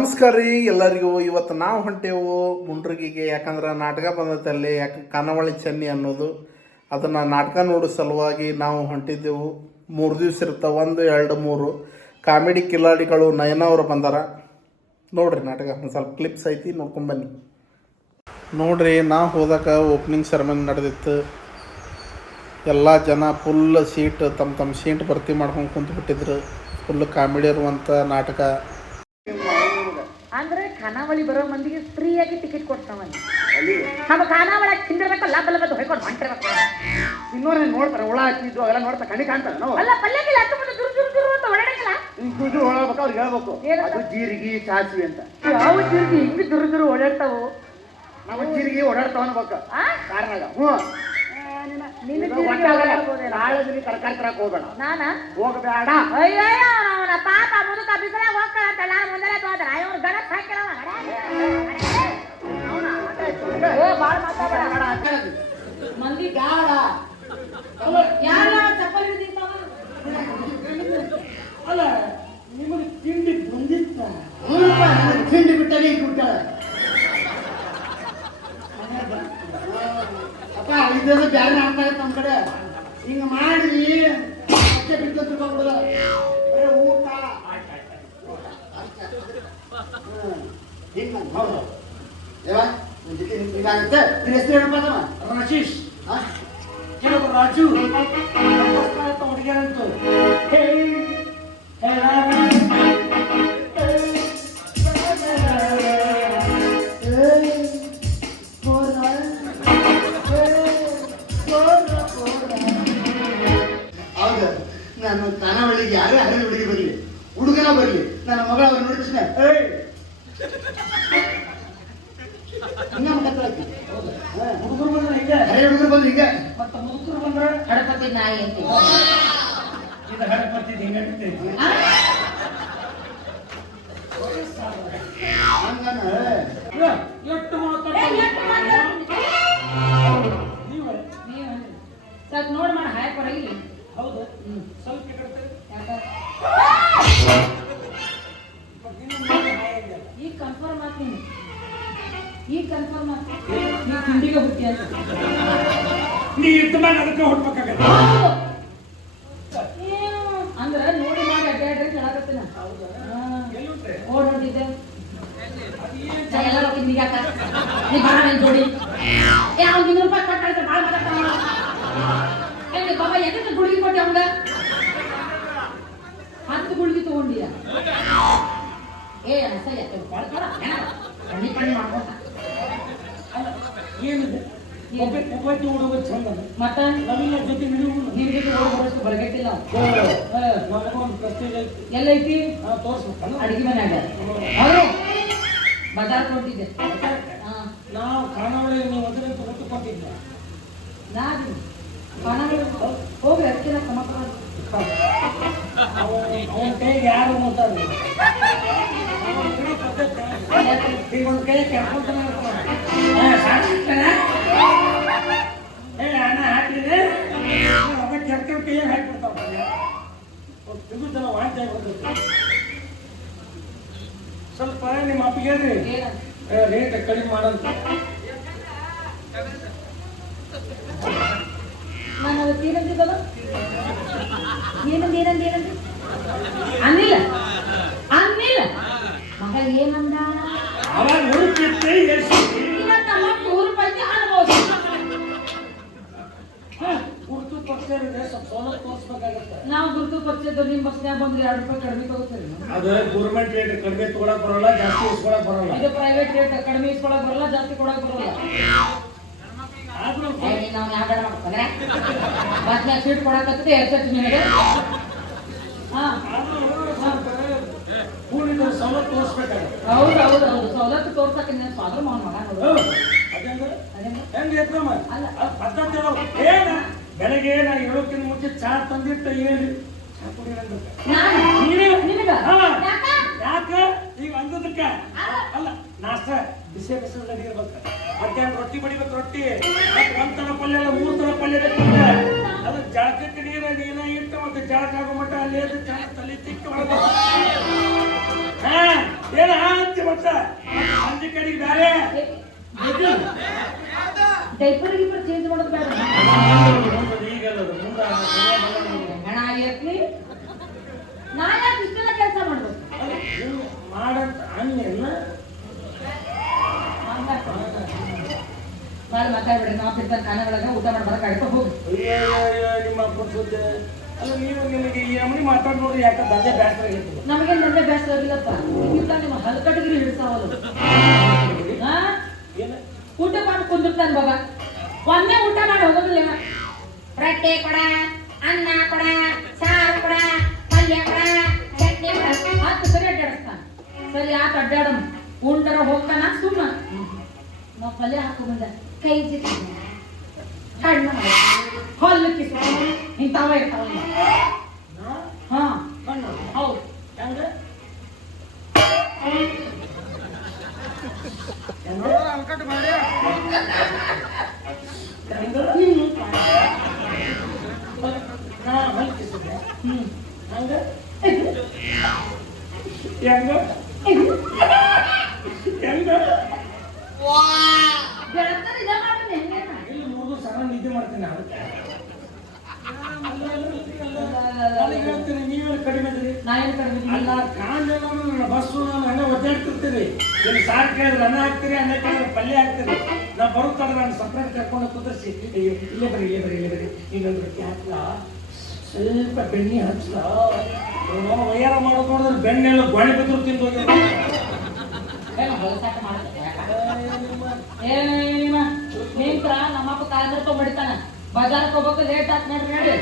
ನಮಸ್ಕಾರ ರೀ ಎಲ್ಲರಿಗೂ. ಇವತ್ತು ನಾವು ಹೊಂಟೇವು ಮುಂಡ್ರಿಗಿಗೆ. ಯಾಕಂದ್ರೆ ನಾಟಕ ಬಂದೈತೆ ಅಲ್ಲಿ, ಖಾನಾವಳಿ ಚೆನ್ನಿ ಅನ್ನೋದು. ಅದನ್ನು ನಾಟಕ ನೋಡೋ ಸಲುವಾಗಿ ನಾವು ಹೊಂಟಿದ್ದೆವು. 3 ದಿವಸ ಇರ್ತಾವೆ, 1, 2, 3 ಕಾಮಿಡಿ ಕಿಲಾಡಿಗಳು ನಯನ ಅವರು ಬಂದಾರ. ನೋಡ್ರಿ ನಾಟಕ ಒಂದು ಸ್ವಲ್ಪ ಕ್ಲಿಪ್ಸ್ ಐತಿ, ನೋಡ್ಕೊಂಬನ್ನಿ. ನೋಡ್ರಿ, ನಾವು ಹೋದಾಗ ಓಪನಿಂಗ್ ಸೆರೆಮನಿ ನಡೆದಿತ್ತು. ಎಲ್ಲ ಜನ ಫುಲ್ ಸೀಟ್ ತಮ್ಮ ಸೀಟ್ ಭರ್ತಿ ಮಾಡ್ಕೊಂಡು ಕುಂತ್ಬಿಟ್ಟಿದ್ರು. ಫುಲ್ ಕಾಮಿಡಿ ಇರುವಂಥ ನಾಟಕ. ಅಂದ್ರೆ ಖಾನಾವಳಿ ಬರೋ ಮಂದಿಗೆ ಫ್ರೀಯಾಗಿ ಟಿಕೆಟ್ ಕೊಡ್ತಾವಲ್ಲಿ. ನಮ್ಮ ಖಾನಾವಳಿ ತಿಂದಿರ್ಬೇಕು, ಲಬ್ಬ ಲಬ್ಬ ಹೊಯ್ಕೊಂಡು ಹೊಂಟಿರ್ಬೇಕು. ಇನ್ನೋರು ನೋಡ್ತಾರೆ, ಹುಳ ಹಚ್ಚಿದ್ರು ಅವೆಲ್ಲ ನೋಡ್ತಾ ಕಣ್ಣಿ ಕಾಣ್ತಾರೆ. ನಾವು ಅಲ್ಲ ಪಲ್ಯಕ್ಕಿಲ್ಲ, ಹತ್ತು ಮುಂದೆ ದುರು ದುರು ದುರು ಅಂತ ಹೊರಡಂಗಿಲ್ಲ. ದುಡ್ಡು ಹೊಳಬೇಕು, ಅವ್ರಿಗೆ ಹೇಳ್ಬೇಕು ಅದು ಜೀರಿಗೆ ಸಾಸಿವೆ ಅಂತ. ಯಾವ ಜೀರಿಗೆ ಹಿಂಗೆ ದುರು ದುರು ಓಡಾಡ್ತಾವು. ನಾವು ಜೀರಿಗೆ ಓಡಾಡ್ತಾವ ಅನ್ಬೇಕ ಕಾರ್ನಾಗ. ನಾಳೆ ದಿನ ತರಕಾರಿ ತರಕ್ ಹೋಗ್ಬೇಡ. ನಾನ ಹೋಗಬೇಡ. ಅಯ್ಯೋ ಅವನ ಪಾಪ ಮುದುಕ ಬಿಸಿಲಾಗ ಹೋಗ್ತಾರಂತ ನಾನು ಮುಂದೆ ತೋದ್ರ ಇವ್ರು ಗಣಕ್ ಹಾಕಿರವ. ಬಾಳ ಮಾತಾಡ ಮಂದಿ ಗಾಡ ಯಾರ ಚಪ್ಪಲಿ ತಿಂತಾವ. ಅಲ್ಲ ನಿಮಗೆ ತಿಂಡಿ ಬಂದಿತ್ತ? ತಿಂಡಿ ಬಿಟ್ಟರೆ ದುಡ್ಡ ಅಪ್ಪ ಇದೆಲ್ಲ ಬ್ಯಾರೆ ಆಗ್ತಾಗತ್ತೆ ನಮ್ಮ ಕಡೆ. ಹಿಂಗ ಮಾಡಿ ಅಚ್ಚೆ ಬಿಟ್ಟು ತಿಳ್ಕೊಂಡ್ಬಿಡೋದು. ಬರೀ ಊಟ ಹಿಂಗ ಹೌದು. ಯಾವ ನಿನ್ನ ಜೊತೆ ಹಿಂಗಾಗುತ್ತೆ. ನಿನ್ನ ಹೆಸರು ಏನಪ್ಪ ಅದವ? ರಾಜೇಶ್. ಕೆಲವು ರಾಜು ಹುಡುಗಿಯರಂತು ಹೌದು. ನಾನು ಖಾನಾವಳಿಗೆ ಯಾರೇ ಹರಿದ ಹುಡುಗಿ ಬರಲಿ, ಹುಡುಗನ ಬರಲಿ, ನನ್ನ ಮಗಳ ಅವ್ರು ನೋಡಿದ ತಕ್ಷಣ ಹುಡುಗರು ಬಂದ್ರೆ ಹಿಂಗೆ, ಹರೇ ಹುಡುಗರು ಬಂದ್ರೆ ಹಿಂಗೆ, ಮತ್ತೆ ಮುದುಕರು ಬಂದ್ರೆ ಹಡಪತಿ ನಾಯಿ ಅಂತ ಇದು ಹಡಪತಿ ಹಿಂಗೆ ಎಷ್ಟು ಸ್ವಲ್ಪ ನೋಡಿ ಮಾಡಿ ಹಾಯ್ ಕೊಡಗಿಲ್ಲ. ಹೌದು, ಸ್ವಲ್ಪ ಈಗ ಕನ್ಫರ್ಮ್ ಆಗ್ತೀನಿ, ಈಗ ಕನ್ಫರ್ಮ್ ಆಗ್ತೀನಿ. ನೀ ತಿಂಡಿಗೆ ಹುಟ್ಟಿ ಅಂತ ನೀ ಇದ್ದ ಮೇಲೆ ಅದಕ್ಕೆ ಹುಡ್ಬೇಕಾಗಲ್ಲ. ಅಂದ್ರೆ ನೋಡಿ ಮಾಡಿ ಅಡ್ಡಾಡ್ರಿ ಹೇಳಕತ್ತೀನಿ. ಓಡ್ ಹೊಂಟಿದ್ದೆ ಎಲ್ಲ ತಿಂಡಿಗಾಕ ನೀ ಬಾಳ ಜೋಡಿ ಅವ್ನು 200 ರೂಪಾಯಿ ಕೊಟ್ಟಾಡ್ತಾರೆ. ಭಾಳ ಮಾತಾಡ್ತಾವ ಬಾಬಾ. ಎದಕ್ಕೆ ಗುಳಿಗೆ ಕೊಟ್ಟೆ ಅವಂಗ? 10 ಗುಳಿಗೆ ತಗೊಂಡಿಯ. ಅಸಹ್ಯ ಕಣ್ಣಿ ಕಣ್ಣಿ ಮಾಡ್ಕೊಂಡ. ಏನಿದೆ ಒಬ್ಬಕ್ಕೆ ಹುಡುಗ ಚಂದ ಮತ್ತ ನವೀನ ಜೊತೆ ನಿನ್ ಜೊತೆ ಓಡೋಷ್ಟು ಬರಗಟ್ಟಿಲ್ಲ. ನನಗೊಂದು ಪ್ರೆಸ್ಟೇಜ್ ಐತಿ. ಎಲ್ಲೈತಿ ತೋರಿಸ್ಬೇಕು. ಅಡಿಗೆ ಮನ್ಯಾಗ ಅವರು ಬಜಾರ್ ಕೊಟ್ಟಿದ್ದೆ. ನಾವು ಖಾನಾವಳಿ ನೀವು ಅದರಂತ ಊಟ ಕೊಟ್ಟಿದ್ದ. ನಾನು ಖಾನಾವಳಿ ಹೋಗಿ ಅಡಿಕೆ ಸಮರ್ಥ ಅವನ ಕೈಗೆ ಯಾರು ನೋಡ್ತಾರೆ. ಈಗ ಒಂದು ಕೈ ಕೆರ್ಕೊಂತಾನೆ ಅಣ್ಣ ಹಾಕಿದ್ರೆ ಅದ ಕೆರ್ಕೊಂಡ್ ಕೈಯಾಗ ಹಾಕಿಬಿಡ್ತಾವ. ಜನ ವಾಂತಿ ಆಗ್ಬಿಡ್ತೈತಿ. ಸ್ವಲ್ಪ ನಿಮ್ಮ ಅಪ್ಪಿಗೆ ರೇಟ್ ಕಡಿಮೆ ಮಾಡಂತ. ನಾನು ಅವತ್ತು ಏನಂತಿದ್ದಲ್ಲ, ಏನಂದ ಅನ್ನಿಲ್ಲ ಅನ್ನಿಲ್ಲ ಮಗ ಏನಂದ. ಅವಾಗ ಹುಡುಕಿತ್ತೆ ಇವತ್ತು 2 ರೂಪಾಯಿ ಅನುಭವಿಸ ಗುರುತು ಪಕ್ಷ ಸ್ವಲ್ಪ ಸೌಲಭ್ಯ ತೋರಿಸ್ಬೇಕಾಗತ್ತೆ. ನಾವು ಗುರುತು ಪಕ್ಷದ ನಿಮ್ಮ ಬಸ್ನ್ಯಾಗ ಬಂದ್ರೆ 2 ರೂಪಾಯಿ ಕಡಿಮೆ ತಗೋತೀರಿ. ಅದು ಗೌರ್ಮೆಂಟ್ ರೇಟ್ ಕಡಿಮೆ ತಗೊಳಕ್ ಬರೋಲ್ಲ, ಜಾಸ್ತಿ ಇಸ್ಕೊಳಕ್ ಬರೋಲ್ಲ. ಇದು ಪ್ರೈವೇಟ್ ರೇಟ್ ಕಡಿಮೆ ಇಸ್ಕೊಳಕ್ ಬರಲ್ಲ, ಜಾಸ್ತಿ ಕೊಡಕ್ ಬರೋಲ್ಲ. ನಾವು ಯಾವ ಮಾಡ್ತಾರೆ ಬಸ್ನ್ಯಾಗ ಸೀಟ್ ಕೊಡಕತ್ತದೆ ಎಷ್ಟು ನಿಮಗೆ. ಸವಲತ್ತು ತೋರಿಸ್ಬೇಕಾಗತ್ತೆ. ಹೌದು ಸವಲತ್ತು ತೋರ್ಸಕ್ಕೆ ನೀನು ಸ್ವಾದ್ರ ಮಗನ ಮಗ ನೋಡು. ಅಲ್ಲ ಪದ್ಧತಿ ಏನ ಬೆಳಗ್ಗೆ ನಾ ಹೇಳೋಕ್ಕಿಂತ ಮುಂಚೆ ಚಾ ತಂದಿಟ್ಟ ಹೇಳಿ ಚಾ ಕುಡಿಯೋಣ. ಯಾಕೆ ಈಗ ಅಂದದಕ್ಕ ಅಲ್ಲ, ನಾಷ್ಟ ಬಿಸಿ ಬಿಸಿ ರೆಡಿ ಇರ್ಬೇಕು. ಮಧ್ಯಾಹ್ನ ರೊಟ್ಟಿ ಬಡಿಬೇಕು, ರೊಟ್ಟಿ ಮತ್ತೆ 1 ತರ ಪಲ್ಯ ಅಲ್ಲ 3 ತರ ಪಲ್ಯ ಬೇಕು. ಅದು ಜಳಕಕ್ಕೆ ನೀನ ಇಟ್ಟು ಮತ್ತೆ ಜಳಕ ಆಗೋ ಮಟ್ಟ ಅಲ್ಲಿ ಚಾ ತಲೆ ತಿಕ್ಕಿ ಹೊಡೆದ ಏನ ಅಂತಿ ಮತ್ತ ಸಂಜೆ ಕಡೆಗೆ ಬ್ಯಾರೆ ಡೈಪರ್ ಗಿಪರ್ ಚೇಂಜ್ ಮಾಡೋದು ಬೇಡ ಈಗಲ್ಲ ಹಣ ಆಗೈತಿ ನಾ ಯಾಕೆ ಇಷ್ಟೆಲ್ಲ ಕೆಲಸ ಮಾಡ್ಬೇಕು ಮಾಡಂತ ಹಂಗೆಲ್ಲ ಮಾಡಿ ಮಾತಾಡ್ಬೇಡಿ ನಾವು ತಿರ್ತಾನೆ ಕಾನಗಳಾಗ ಊಟ ಮಾಡಿ ಬರಕ್ಕೆ ಆಯ್ತು ಹೋಗಿ ನಿಮ್ಮ ಅಪ್ಪ ಸುದ್ದಿ ಅಲ್ಲ ನೀವು ನಿಮಗೆ ಈ ಅಮ್ಮನಿ ಮಾತಾಡ್ ನೋಡ್ರಿ ಯಾಕೆ ದಂಧೆ ಬ್ಯಾಸರ ಆಗಿತ್ತು ನಮಗೆ ನಂದೇ ಬೇಸರ ಆಗಿಲ್ಲಪ್ಪ ಇಲ್ಲ ನಿಮ್ಮ ಹಲ್ಕಟಗಿರಿ ಹಿಡಿಸಾವಲ್ಲ ಊಟ ಮಾಡಿ ಕುಂದಿರ್ತಾನೆ ಬಾಬಾ ಒಮ್ಮೆ ಊಟ ಮಾಡಿ ಹೋಗೋದಿಲ್ಲ ಇವ. ರೊಟ್ಟಿ ಕೊಡ ಅನ್ನ ಕೊಡ ಸಾರು ಕೊಡ ಪಲ್ಯ ಕೊಡ ಚಟ್ನಿ ಕೊಡ ಹತ್ತು ಸರಿ ಅಡ್ಡಾಡಿಸ್ತಾನೆ ಸರಿ ಆತ ಅಡ್ಡಾಡಮ್ ಉಂಡರ ಹೋಗ್ತಾನ ಸುಮ್ಮ ನಾವು ಪಲ್ಯ ಹಾಕೊಂಬಂದ ಕೈ ಜಿಟ್ಟು ಕಣ್ಣು ಹೊಲ್ಲು ಕಿಸ ಇಂಥವ ಇರ್ತಾವ ಹಾ ಹೌದು ಹೆಂಗ ಅಲ್ಕಟ್ ಮಾಡಿ ನಾ ಹೊಲ್ಕಿಸಿದ್ದೆ ಹಂಗ ಹೆಂಗ ಹೆಂಗ ಬೆಳಗ್ಗೆ ಇದ ಮಾಡಿ ಇಲ್ಲಿ 3 ದಿವಸ ನಿದ್ದೆ ಮಾಡ್ತೀನಿ ನನಗೆ ಹೇಳ್ತೀನಿ ನೀವೇನು ಕಡಿಮೆ ಇದ್ರಿ ನಾ ಏನು ಕಡಿಮೆ ಅಲ್ಲ ಕಾಂಜನ ನನ್ನ ಬಸ್ಸು ನಾನು ಹಂಗೆ ಒದ್ದಾಡ್ತಿರ್ತೀರಿ ಇಲ್ಲಿ ಸಾರು ಕೇಳಿದ್ರೆ ಅನ್ನ ಹಾಕ್ತೀರಿ ಅನ್ನ ಕೇಳಿದ್ರೆ ಪಲ್ಯ ಹಾಕ್ತೀರಿ ನಾ ಬರುತ್ತಾದ್ರೆ ನಾನು ಸಪ್ರೇಟ್ ಕರ್ಕೊಂಡು ಕುದಿಸಿ ಇಲ್ಲೇ ಬರ್ರಿ ಇನ್ನೊಂದು ರೊಟ್ಟಿ ಹಾಕ್ಲ ಸ್ವಲ್ಪ ಬೆಣ್ಣೆ ಹಚ್ಚಲ ವಯ್ಯಾರ ಮಾಡೋದು ನೋಡಿದ್ರೆ ಬೆಣ್ಣೆಲ್ಲ ಗೊಣೆ ಬಿದ್ರು ತಿಂದು ನಮ್ಮಪ್ಪ ಕಾಲ ತೊಗೊಂಡಿರ್ತಾನ ಬಜಾರ್ಗೆ ಹೋಗ್ಬೇಕು ಲೇಟ್ ಆತ್ ನೋಡ್ರಿ ನೋಡಿ